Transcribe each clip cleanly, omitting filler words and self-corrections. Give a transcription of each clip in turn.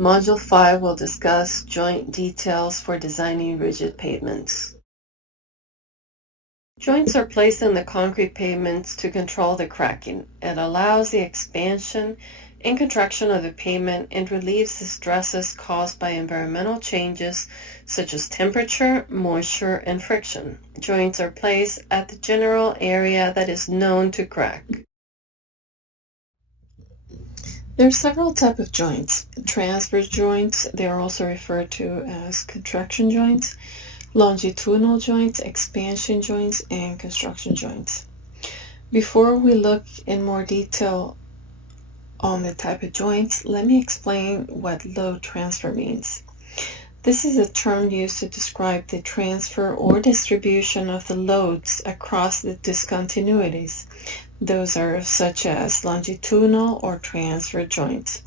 Module 5 will discuss joint details for designing rigid pavements. Joints are placed in the concrete pavements to control the cracking. It allows the expansion and contraction of the pavement and relieves the stresses caused by environmental changes such as temperature, moisture, and friction. Joints are placed at the general area that is known to crack. There are several types of joints. Transverse joints, they are also referred to as contraction joints, longitudinal joints, expansion joints, and construction joints. Before we look in more detail on the type of joints, let me explain what load transfer means. This is a term used to describe the transfer or distribution of the loads across the discontinuities. Those are such as longitudinal or transverse joints.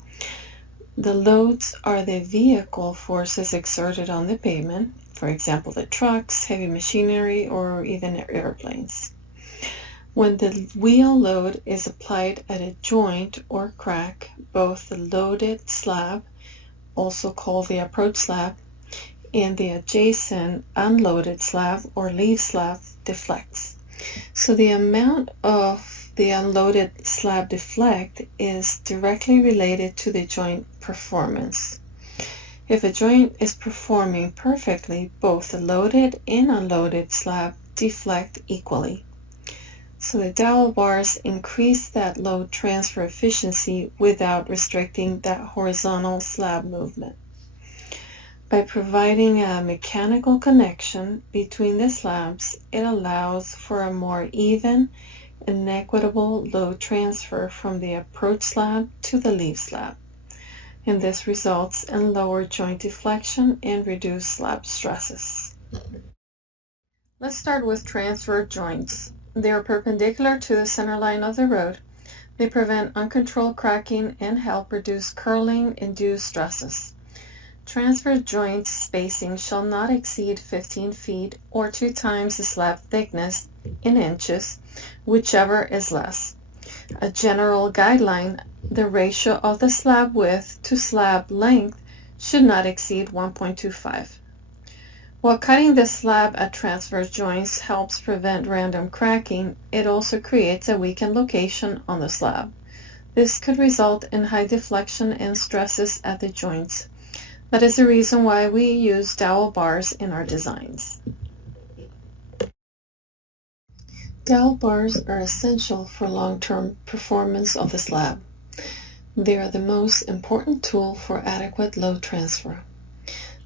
The loads are the vehicle forces exerted on the pavement, for example, the trucks, heavy machinery, or even airplanes. When the wheel load is applied at a joint or crack, both the loaded slab, also called the approach slab, and the adjacent unloaded slab or leaf slab deflects. So the amount of the unloaded slab deflect is directly related to the joint performance. If a joint is performing perfectly, both the loaded and unloaded slab deflect equally. So the dowel bars increase that load transfer efficiency without restricting that horizontal slab movement. By providing a mechanical connection between the slabs, it allows for a more even and equitable load transfer from the approach slab to the leaf slab. And this results in lower joint deflection and reduced slab stresses. Let's start with transverse joints. They are perpendicular to the center line of the road. They prevent uncontrolled cracking and help reduce curling-induced stresses. Transverse joint spacing shall not exceed 15 feet or 2 times the slab thickness in inches, whichever is less. A general guideline, the ratio of the slab width to slab length should not exceed 1.25. While cutting the slab at transverse joints helps prevent random cracking, it also creates a weakened location on the slab. This could result in high deflection and stresses at the joints. That is the reason why we use dowel bars in our designs. Dowel bars are essential for long-term performance of the slab. They are the most important tool for adequate load transfer.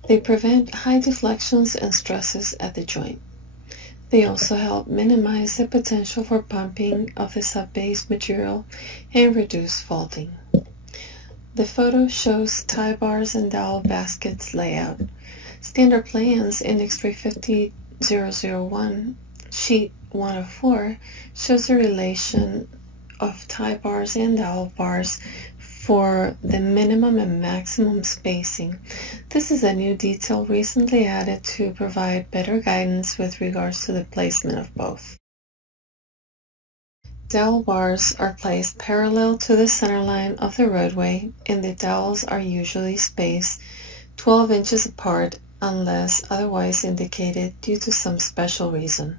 They prevent high deflections and stresses at the joint. They also help minimize the potential for bumping of the sub-base material and reduce faulting. The photo shows tie bars and dowel baskets layout. Standard plans Index 350001, sheet 1 of 4, shows the relation of tie bars and dowel bars for the minimum and maximum spacing. This is a new detail recently added to provide better guidance with regards to the placement of both. Dowel bars are placed parallel to the center line of the roadway, and the dowels are usually spaced 12 inches apart unless otherwise indicated due to some special reason.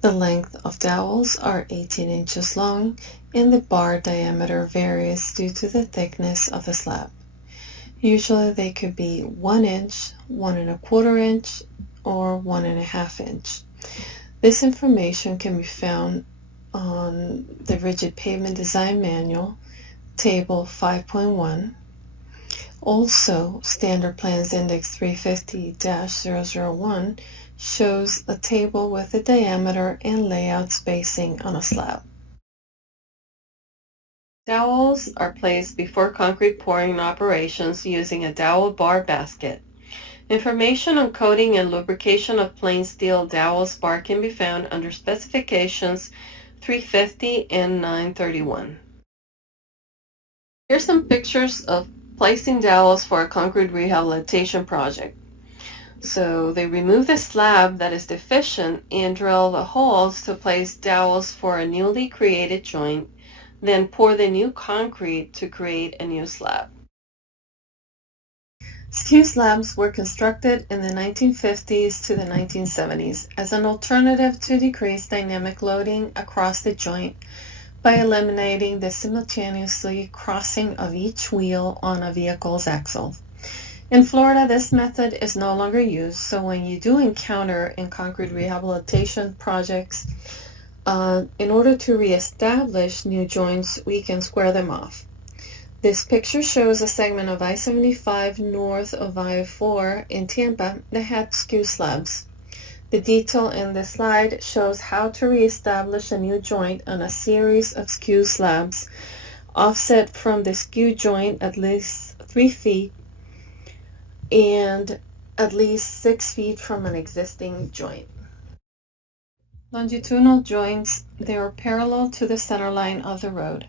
The length of dowels are 18 inches long, and the bar diameter varies due to the thickness of the slab. Usually they could be 1 inch, 1¼ inch, or 1½ inch. This information can be found on the Rigid Pavement Design Manual, Table 5.1. Also, Standard Plans Index 350-001 shows a table with the diameter and layout spacing on a slab. Dowels are placed before concrete pouring operations using a dowel bar basket. Information on coating and lubrication of plain steel dowels bar can be found under Specifications 350 and 931. Here's some pictures of placing dowels for a concrete rehabilitation project. So they remove the slab that is deficient and drill the holes to place dowels for a newly created joint, then pour the new concrete to create a new slab. Skew slabs were constructed in the 1950s to the 1970s as an alternative to decrease dynamic loading across the joint by eliminating the simultaneously crossing of each wheel on a vehicle's axle. In Florida, this method is no longer used, so when you do encounter in concrete rehabilitation projects, in order to reestablish new joints, we can square them off. This picture shows a segment of I-75 north of I-4 in Tampa that had skew slabs. The detail in the slide shows how to reestablish a new joint on a series of skew slabs, offset from the skew joint at least 3 feet and at least 6 feet from an existing joint. Longitudinal joints, they are parallel to the center line of the road.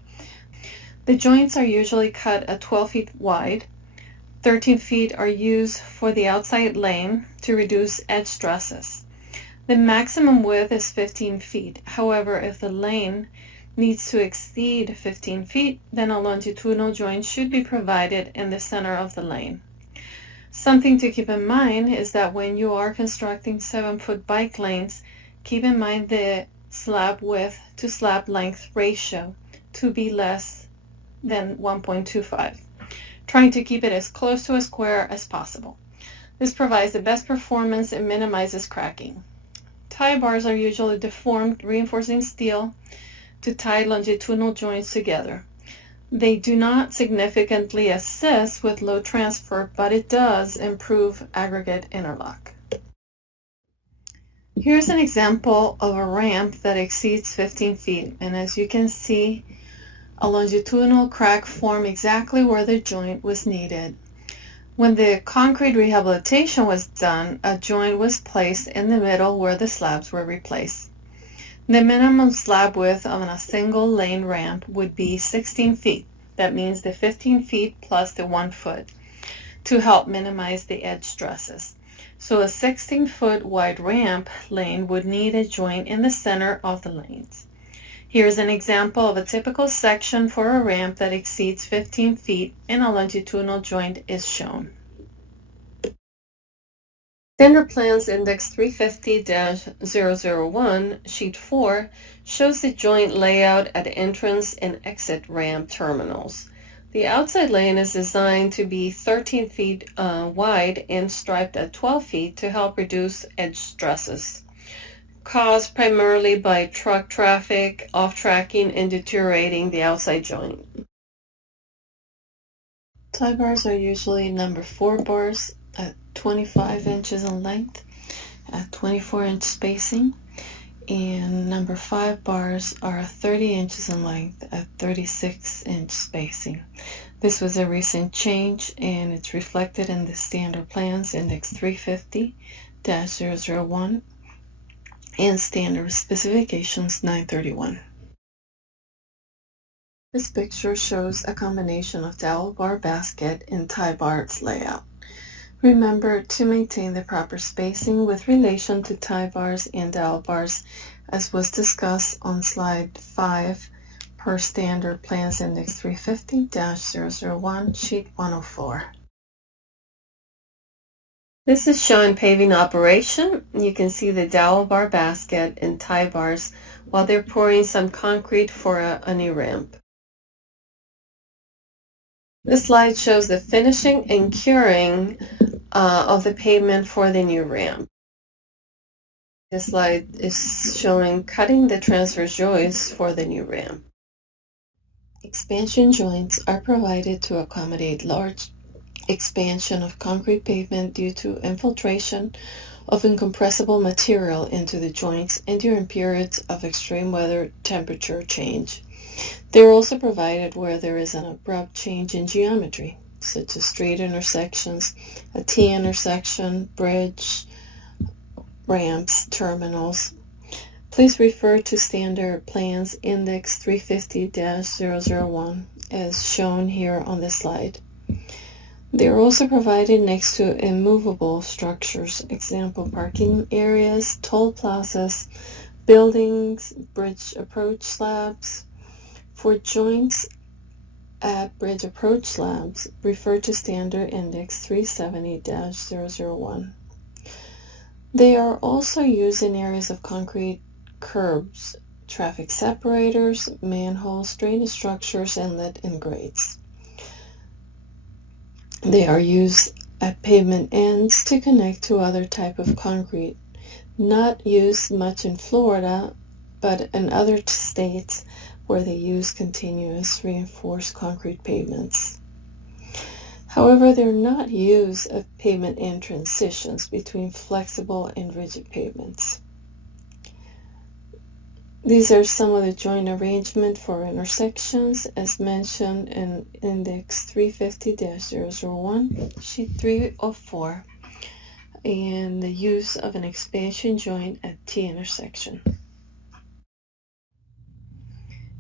The joints are usually cut at 12 feet wide. 13 feet are used for the outside lane to reduce edge stresses. The maximum width is 15 feet. However, if the lane needs to exceed 15 feet, then a longitudinal joint should be provided in the center of the lane. Something to keep in mind is that when you are constructing 7-foot bike lanes, keep in mind the slab width to slab length ratio to be less than 1.25, trying to keep it as close to a square as possible. This provides the best performance and minimizes cracking. Tie bars are usually deformed, reinforcing steel to tie longitudinal joints together. They do not significantly assist with load transfer, but it does improve aggregate interlock. Here's an example of a ramp that exceeds 15 feet, and as you can see, a longitudinal crack formed exactly where the joint was needed. When the concrete rehabilitation was done, a joint was placed in the middle where the slabs were replaced. The minimum slab width on a single lane ramp would be 16 feet. That means the 15 feet plus the 1 foot to help minimize the edge stresses. So a 16-foot wide ramp lane would need a joint in the center of the lanes. Here's an example of a typical section for a ramp that exceeds 15 feet and a longitudinal joint is shown. Standard Plans Index 350-001, Sheet 4, shows the joint layout at entrance and exit ramp terminals. The outside lane is designed to be 13 feet wide and striped at 12 feet to help reduce edge stresses caused primarily by truck traffic, off-tracking, and deteriorating the outside joint. Tie bars are usually number 4 bars at 25 inches in length at 24-inch spacing, and number 5 bars are 30 inches in length at 36-inch spacing. This was a recent change and it's reflected in the Standard Plans Index 350-001 and Standard Specifications 931. This picture shows a combination of dowel bar basket and tie bars layout. Remember to maintain the proper spacing with relation to tie bars and dowel bars, as was discussed on slide 5 per Standard Plans Index 350-001, sheet 104. This is showing paving operation. You can see the dowel bar basket and tie bars while they're pouring some concrete for a new ramp. This slide shows the finishing and curing of the pavement for the new ramp. This slide is showing cutting the transverse joints for the new ramp. Expansion joints are provided to accommodate large expansion of concrete pavement due to infiltration of incompressible material into the joints and during periods of extreme weather temperature change. They are also provided where there is an abrupt change in geometry, such as street intersections, a T-intersection, bridge, ramps, terminals. Please refer to Standard Plans Index 350-001 as shown here on this slide. They are also provided next to immovable structures, example parking areas, toll plazas, buildings, bridge approach slabs. For joints at bridge approach slabs, refer to standard index 370-001. They are also used in areas of concrete curbs, traffic separators, manholes, drainage structures, inlet, and grates. They are used at pavement ends to connect to other type of concrete. Not used much in Florida, but in other states where they use continuous reinforced concrete pavements. However, they're not used at pavement end transitions between flexible and rigid pavements. These are some of the joint arrangement for intersections as mentioned in Index 350-001, Sheet 304, and the use of an expansion joint at T intersection.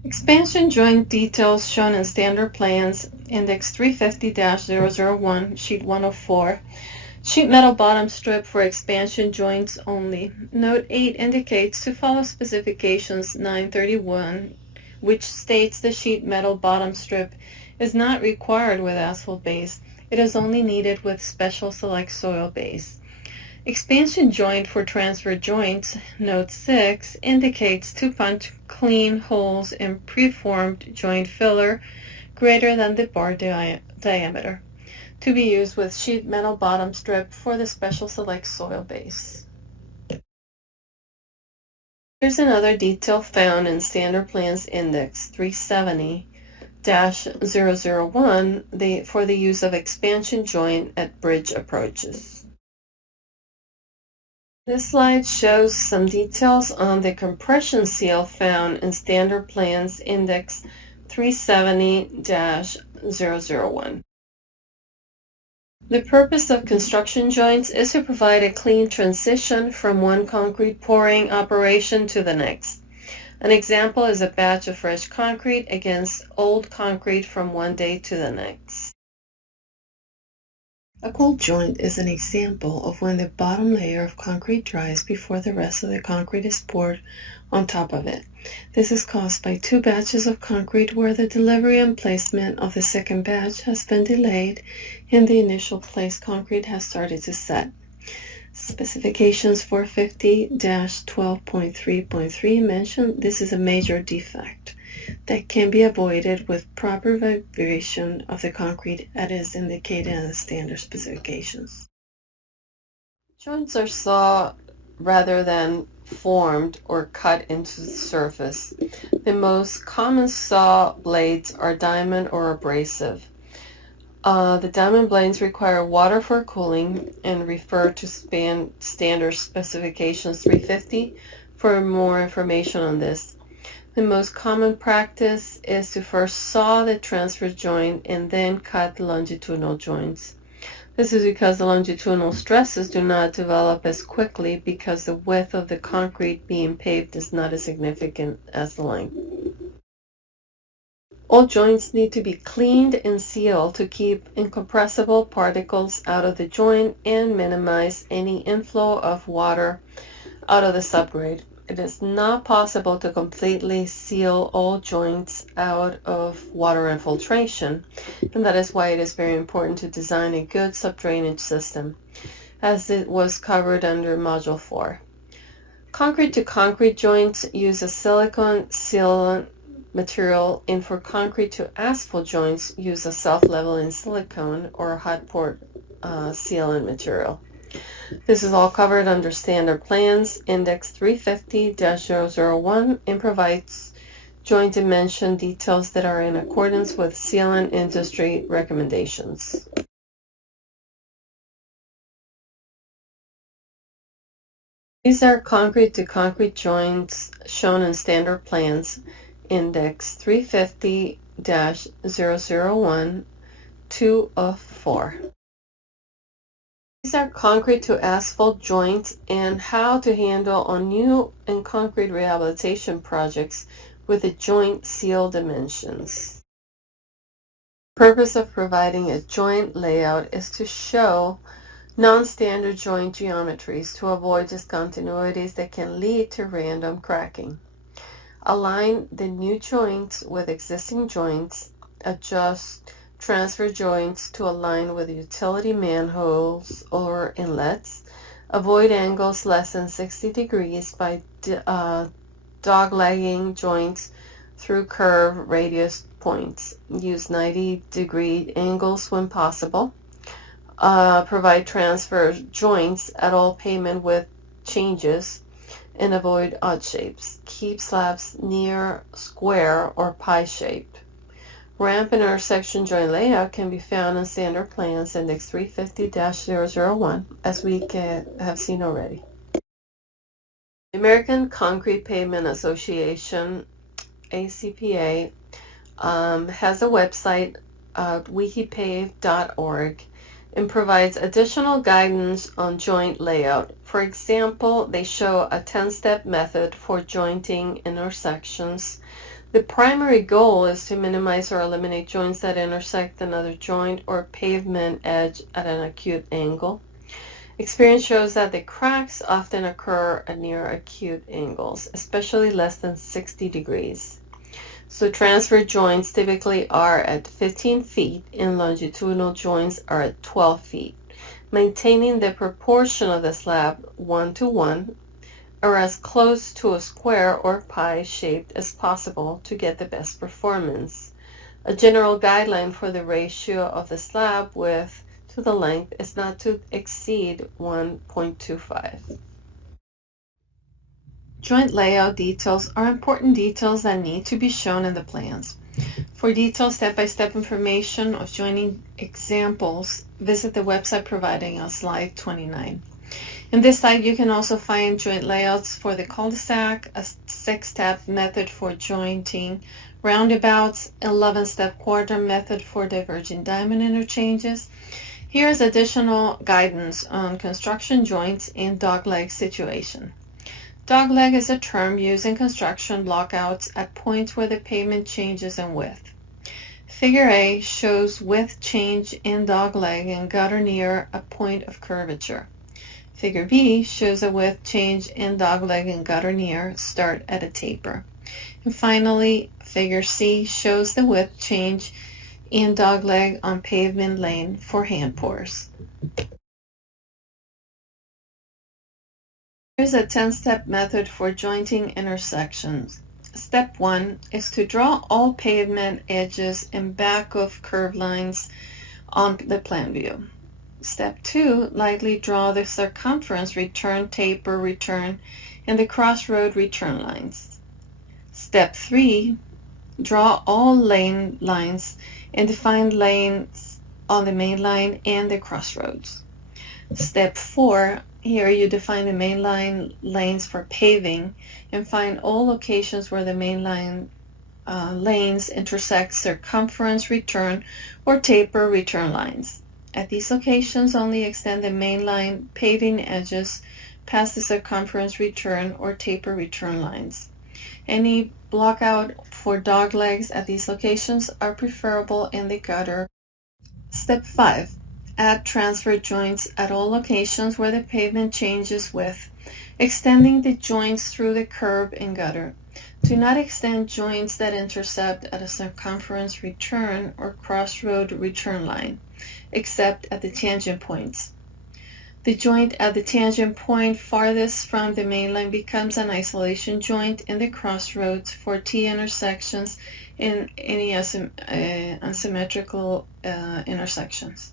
Expansion joint details shown in standard plans, Index 350-001, Sheet 104. Sheet metal bottom strip for expansion joints only. Note 8 indicates to follow specifications 931, which states the sheet metal bottom strip is not required with asphalt base. It is only needed with special select soil base. Expansion joint for transfer joints, note 6, indicates to punch clean holes in preformed joint filler greater than the bar diameter, to be used with sheet metal bottom strip for the special select soil base. Here's another detail found in Standard Plans Index 370-001 for the use of expansion joint at bridge approaches. This slide shows some details on the compression seal found in Standard Plans Index 370-001. The purpose of construction joints is to provide a clean transition from one concrete pouring operation to the next. An example is a batch of fresh concrete against old concrete from one day to the next. A cold joint is an example of when the bottom layer of concrete dries before the rest of the concrete is poured on top of it. This is caused by two batches of concrete where the delivery and placement of the second batch has been delayed and the initial placed concrete has started to set. Specifications 450-12.3.3 mention this is a major defect that can be avoided with proper vibration of the concrete as is indicated in the standard specifications. Joints are sawed rather than formed or cut into the surface. The most common saw blades are diamond or abrasive. The diamond blades require water for cooling and refer to standard specifications 350 for more information on this. The most common practice is to first saw the transverse joint and then cut the longitudinal joints. This is because the longitudinal stresses do not develop as quickly because the width of the concrete being paved is not as significant as the length. All joints need to be cleaned and sealed to keep incompressible particles out of the joint and minimize any inflow of water out of the subgrade. It is not possible to completely seal all joints out of water infiltration, and that is why it is very important to design a good subdrainage system, as it was covered under Module 4. Concrete-to-concrete joints use a silicone sealant material, and for concrete-to-asphalt joints use a self-leveling silicone or hot pour sealant material. This is all covered under Standard Plans, Index 350-001, and provides joint dimension details that are in accordance with sealant industry recommendations. These are concrete-to-concrete joints shown in Standard Plans, Index 350-001, 2 of 4. These are concrete-to-asphalt joints and how to handle on new and concrete rehabilitation projects with the joint seal dimensions. The purpose of providing a joint layout is to show non-standard joint geometries to avoid discontinuities that can lead to random cracking. Align the new joints with existing joints. adjust transfer joints to align with utility manholes or inlets. Avoid angles less than 60 degrees by doglegging joints through curve radius points. Use 90-degree angles when possible. Provide transfer joints at all pavement width changes and avoid odd shapes. Keep slabs near square or pie shaped. Ramp and intersection joint layout can be found in Standard Plans Index 350-001, as we have seen already. The American Concrete Pavement Association, ACPA, has a website at wikipave.org and provides additional guidance on joint layout. For example, they show a 10-step method for jointing intersections. The primary goal is to minimize or eliminate joints that intersect another joint or pavement edge at an acute angle. Experience shows that the cracks often occur at near acute angles, especially less than 60 degrees. So transfer joints typically are at 15 feet and longitudinal joints are at 12 feet. Maintaining the proportion of the slab 1:1 or as close to a square or pie shaped as possible to get the best performance. A general guideline for the ratio of the slab width to the length is not to exceed 1.25. Joint layout details are important details that need to be shown in the plans. For detailed step-by-step information of joining examples, visit the website providing on slide 29. In this slide, you can also find joint layouts for the cul-de-sac, a 6-step method for jointing roundabouts, 11-step quadrant method for diverging diamond interchanges. Here's additional guidance on construction joints in dogleg situation. Dogleg is a term used in construction blockouts at points where the pavement changes in width. Figure A shows width change in dogleg and gutter near a point of curvature. Figure B shows a width change in dogleg and gutter near start at a taper. And finally, Figure C shows the width change in dogleg on pavement lane for hand pours. Here's a 10-step method for jointing intersections. Step 1 is to draw all pavement edges and back of curve lines on the plan view. Step 2, lightly draw the circumference return, taper return, and the crossroad return lines. Step 3, draw all lane lines and define lanes on the main line and the crossroads. Step 4, here you define the main line lanes for paving and find all locations where the main line lanes intersect circumference return or taper return lines. At these locations, only extend the main line paving edges past the circumference return or taper return lines. Any blockout for doglegs at these locations are preferable in the gutter. Step 5. Add transfer joints at all locations where the pavement changes width, extending the joints through the curb and gutter. Do not extend joints that intercept at a circumference return or crossroad return line, except at the tangent points. The joint at the tangent point farthest from the main line becomes an isolation joint in the crossroads for T intersections in any asymmetrical intersections.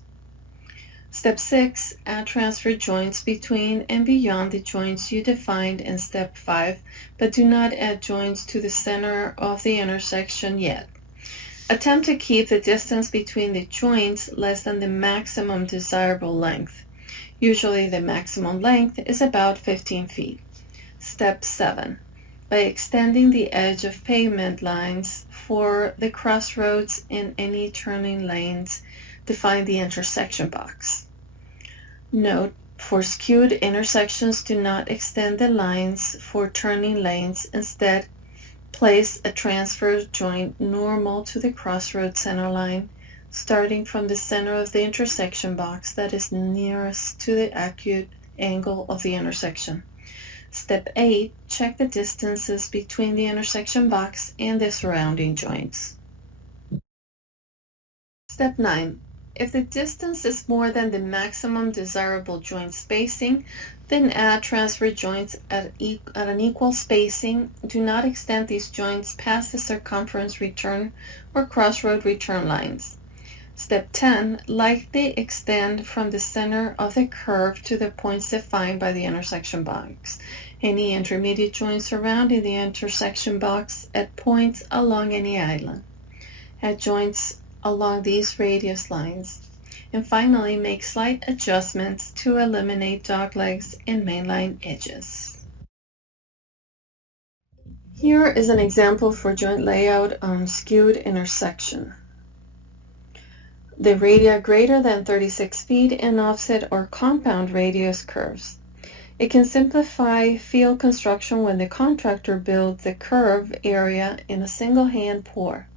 Step 6, add transfer joints between and beyond the joints you defined in Step 5, but do not add joints to the center of the intersection yet. Attempt to keep the distance between the joints less than the maximum desirable length. Usually the maximum length is about 15 feet. Step 7, by extending the edge of pavement lines for the crossroads in any turning lanes, define the intersection box. Note, for skewed intersections, do not extend the lines for turning lanes. Instead, place a transfer joint normal to the crossroad center line, starting from the center of the intersection box that is nearest to the acute angle of the intersection. Step 8, check the distances between the intersection box and the surrounding joints. Step 9. If the distance is more than the maximum desirable joint spacing, then add transverse joints at an equal spacing. Do not extend these joints past the circumference return or crossroad return lines. Step 10. Lightly extend from the center of the curve to the points defined by the intersection box. Any intermediate joints surrounding the intersection box at points along any island. Add joints along these radius lines. And finally, make slight adjustments to eliminate doglegs and mainline edges. Here is an example for joint layout on skewed intersection. The radii greater than 36 feet and offset or compound radius curves. It can simplify field construction when the contractor builds the curve area in a single hand pour.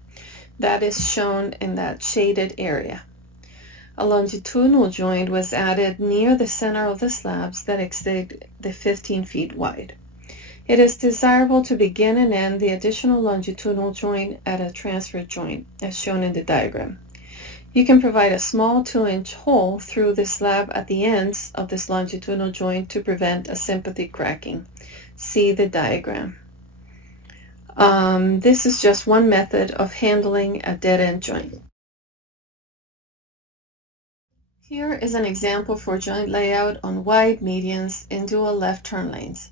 That is shown in that shaded area. A longitudinal joint was added near the center of the slabs that exceed the 15 feet wide. It is desirable to begin and end the additional longitudinal joint at a transverse joint, as shown in the diagram. You can provide a small 2-inch hole through the slab at the ends of this longitudinal joint to prevent a sympathy cracking. See the diagram. This is just one method of handling a dead-end joint. Here is an example for joint layout on wide medians and dual left turn lanes.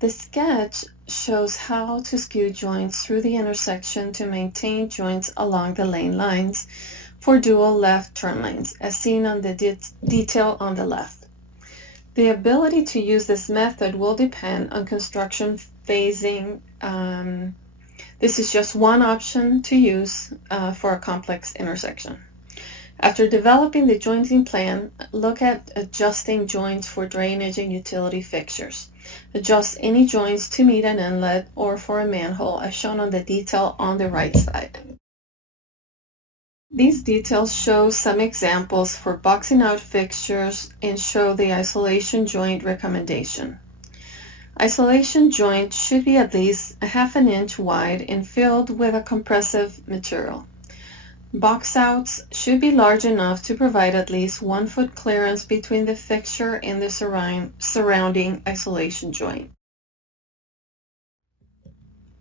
The sketch shows how to skew joints through the intersection to maintain joints along the lane lines for dual left turn lanes, as seen on the detail on the left. The ability to use this method will depend on construction phasing. This is just one option to use for a complex intersection. After developing the jointing plan, look at adjusting joints for drainage and utility fixtures. Adjust any joints to meet an inlet or for a manhole, as shown on the detail on the right side. These details show some examples for boxing out fixtures and show the isolation joint recommendation. Isolation joint should be at least a ½ inch wide and filled with a compressive material. Box outs should be large enough to provide at least 1 foot clearance between the fixture and the surrounding isolation joint.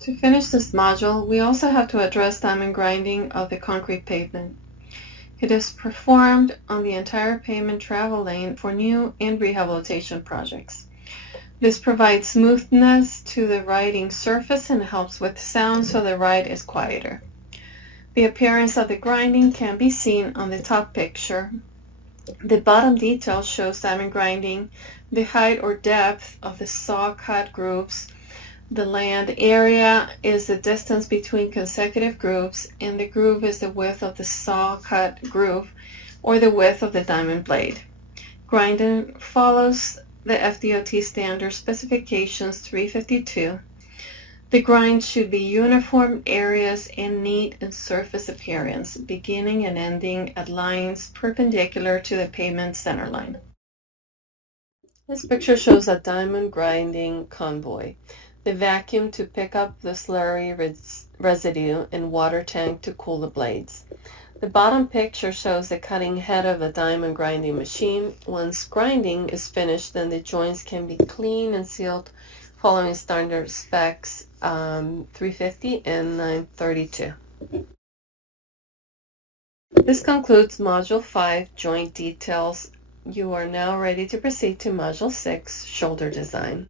To finish this module, we also have to address diamond grinding of the concrete pavement. It is performed on the entire pavement travel lane for new and rehabilitation projects. This provides smoothness to the riding surface and helps with sound so the ride is quieter. The appearance of the grinding can be seen on the top picture. The bottom detail shows diamond grinding, the height or depth of the saw cut grooves. The land area is the distance between consecutive grooves, and the groove is the width of the saw cut groove or the width of the diamond blade. Grinding follows the FDOT standard specifications 352. The grind should be uniform areas and neat in surface appearance, beginning and ending at lines perpendicular to the pavement center line. This picture shows a diamond grinding convoy. The vacuum to pick up the slurry residue and water tank to cool the blades. The bottom picture shows the cutting head of a diamond grinding machine. Once grinding is finished, then the joints can be cleaned and sealed following standard specs 350 and 932. This concludes Module 5, Joint Details. You are now ready to proceed to Module 6, Shoulder Design.